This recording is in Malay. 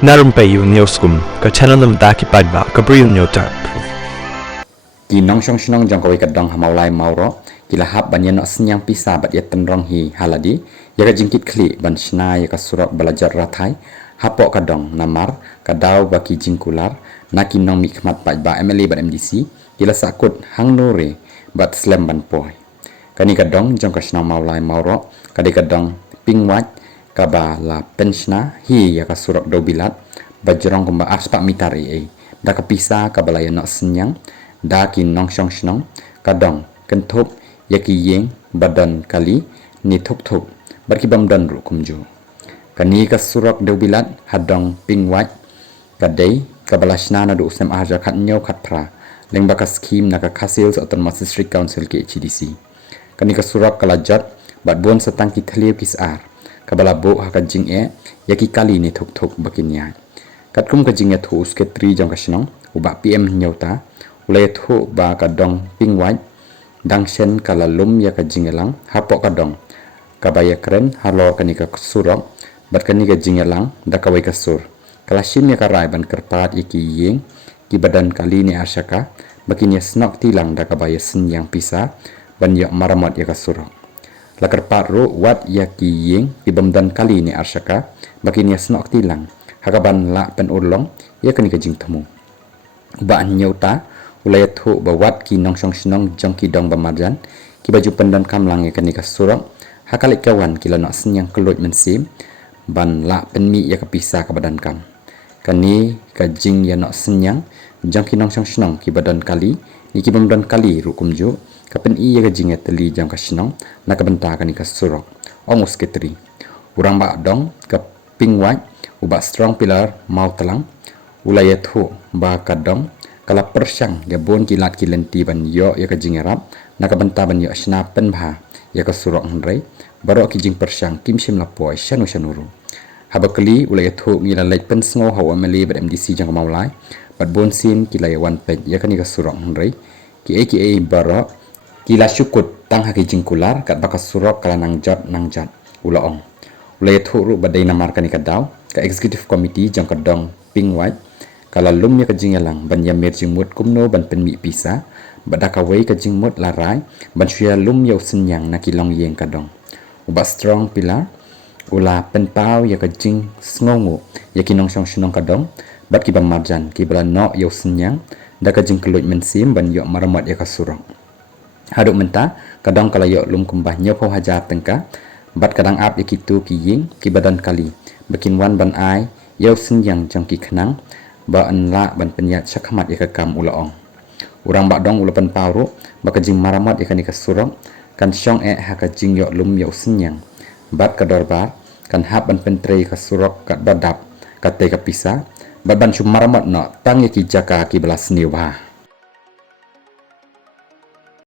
Na Rympei U ka channel nabynta ki paidbah ka Bri U Hynñiewtrep. Ki nong shong shnong jong kawai kadong Mawlai Mawroh ki lahap ban ya nok senyang pisah bat ya tenrong hi haladi ya ka jingkit kli ban shna ya ka surok belajar rathai hapok kadong namar kadau baki jing kular na ki nong mikmat paidbah MLA bat MDC kila sakut hang nore bat slam ban poi kani kadong jong ka shna Mawlai Mawroh kadi kadong pingwat kaba la penshna hi ya ka surok do bilat bajrong kumba aspak mitari ai da ka pisah kabala ya nok senyang da ki nong shong shnong kadong kentup yaki yeng badan kali ni thup thup barki bamdan ru kumju kani ka surok do bilat hadong pingwat kadai kabala shna na do usam aja khat nyau khat pra leng baka scheme na ka Khasi autonomous district council ke HDC kani ka surok kalajat bat bon satang ki thliu kisar kabala bo haka jing yaki kali ni thup thup bakinya katkum ka jing thu uske tri jong ka shnong uba PM nyauta ulai thu ba kadong pingwat dang shen kala lum ya ka jingelang hapok kadong kabaya kren halo kani ka surok bat kani ka jingelang da kawai ka sur kala shin ya ka rai ban kerpat iki yeng ki badan kali ni asyaka bakinya snok tilang da kabaya sen yang pisa ban ya maramat ya ka surok la kerpat ru wat ya ki yeng ki bamdan kali ni asyaka bakinya snok tilang hakaban la pen urlong ya kani ka jing temu ba nyauta ulai thu bawat ki nong shong shnong jong ki dong bamarjan ki baju pendan kamlang ya kani ka surok hakalik kawan kila nok senyang kelut mensim ban la penmi ya kapisa ka badan kam kani ka jing ya nok senyang jong ki nong shong shnong ki badan kali ni ki bamdan kali ru kumju ka pen i ya ka jing ya teli jong ka shnong na ka benta kani ka surok ongus ketri urang ba dong ka pingwat uba strong pillar mau telang ulai thu ba kadong kala persyang ya bon kilat ki lynti ban yo ya ka jingerap na ka benta ban yo shna paidbah ya ka surok hnrei baroh ki jing persyang kim shim lapoi shanu shanuru habakli ulai thu ngila lek pen sngo haw MLA bat MDC jang Mawlai bat bon sin kila ya wan pej ya ka ni ka surok hnrei ki baroh kila syukut tang haki jing kular kat baka surok kala nang jat ulaong ulai thu ru badai namar ka ni ka daw ka executive committee jang kadong pingwat kala lum ya ka jingelang ban ya mer jingmut kumno ban penmi pisa badaka wei ka jingmut larai ban shia lum ya senyang na kilong yeng kadong uba strong pila ula penpau ya ka jing sngongu ya kinong shong shnong kadong bat ki bamarjan ki bala no ya senyang da ka jing kelut mensim ban yo maramat ya ka surok haduk menta kadong kala yo lum kumbah nyopo hajar tengka bat kadang ap ya kitu ki yeng ki badan kali bakin wan ban ai ya senyang jong ki khnang ba anla ban penyat syakmat ya kam ulaong urang ba dong ulapan pauru ba kajing maramat ya ka surok kan syong haka jing yo lum yo senyang bat kadorbar kan hab ban pentre ka surok kat badap kate ka pisa bat ban syum maramat no tang ya ki jaka ki belas niwa